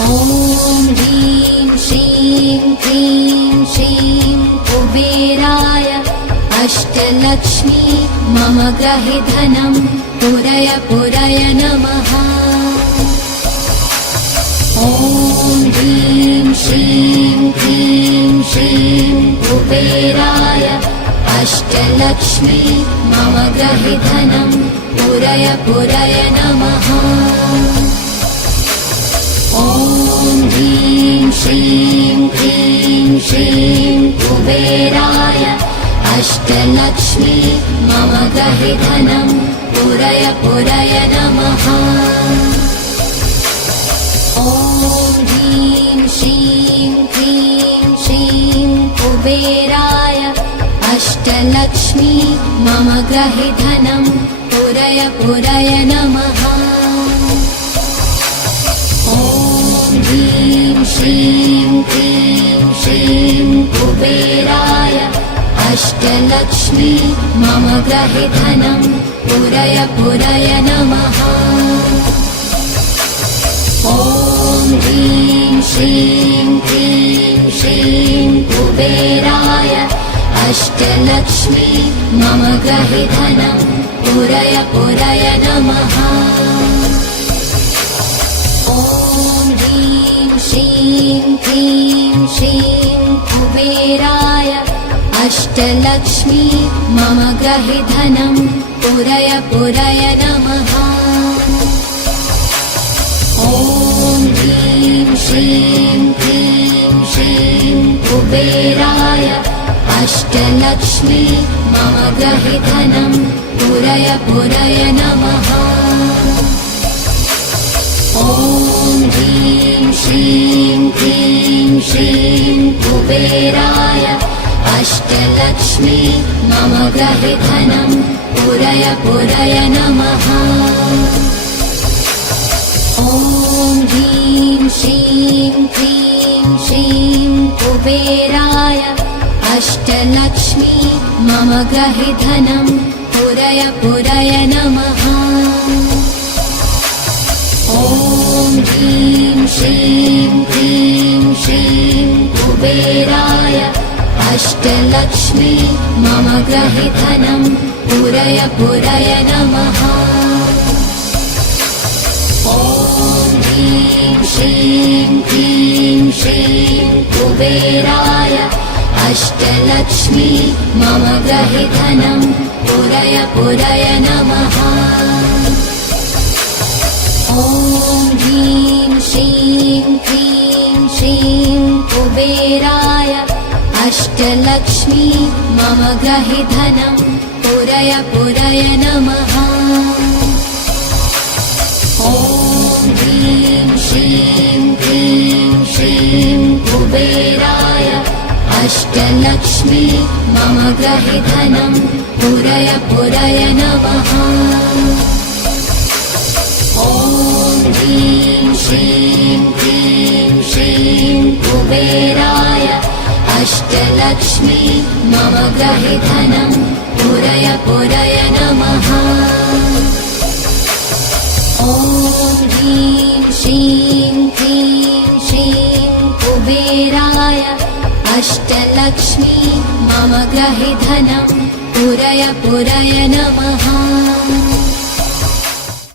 ॐ ह्रीं श्रीं क्लीं श्रीं कुबेराय अष्टलक्ष्मी मम गृहे धनं पुरय पुरय नमः। ॐ ह्रीं श्रीं क्लीं श्रीं कुबेराय अष्टलक्ष्मी मम गृहे धनं पुरय पुरय नमः। ॐ ह्रीं श्रीं क्लीं श्रीं कुबेराय अष्टलक्ष्मी मम गृहे धनं पुरय पुरय नमः। ॐ ह्रीं श्रीं क्लीं श्रीं कुबेराय अष्टलक्ष्मी मम गृहे धनं पुरय पुरय नमः। ॐ ह्रीं श्रीं क्लीं श्रीं कुबेराय अष्टलक्ष्मी मम गृहे धनं पुरय पुरय नमः। ॐ ह्रीं श्रीं क्लीं श्रीं कुबेराय अष्टलक्ष्मी मम गृहे धनं पुरय पुरय नमः। ॐ ह्रीं श्रीं क्लीं श्रीं कुबेराय अष्टलक्ष्मी मम गृहे धनं पुरय पुरय नमः। ॐ ह्रीं श्रीं क्लीं श्रीं कुबेराय अष्टलक्ष्मी मम गृहे धनं पुरय पुरय नमः। ॐ ह्रीं श्रीं क्लीं श्रीं कुबेराय अष्टलक्ष्मी मम गृहे धनं पुरय पुरय नमः। ॐ ह्रीं श्रीं क्लीं श्रीं कुबेराय अष्टलक्ष्मी मम गृहे धनं पुरय पुरय नमः। ॐ ह्रीं श्रीं क्लीं श्रीं कुबेराय अष्टलक्ष्मी मम गृहे धनं पुरय पुरय नमः। ॐ ह्रीं श्रीं क्लीं श्रीं कुबेराय अष्टलक्ष्मी मम गृहे धनं पुरय पुरय नमः। ॐ ह्रीं श्रीं क्लीं श्रीं कुबेराय अष्टलक्ष्मी मम गृहे धनं पुरय पुरय नमः। ॐ ह्रीं श्रीं क्लीं श्रीं कुबेराय अष्टलक्ष्मी मम गृहे धनं पुरय पुरय नमः। ॐ ह्रीं श्रीं क्लीं श्रीं कुबेराय अष्टलक्ष्मी मम गृहे धनं पुरय पुरय नमः। ॐ ह्रीं श्रीं क्लीं श्रीं कुबेराय अष्टलक्ष्मी मम गृहे धनं पुरय पुरय नमः।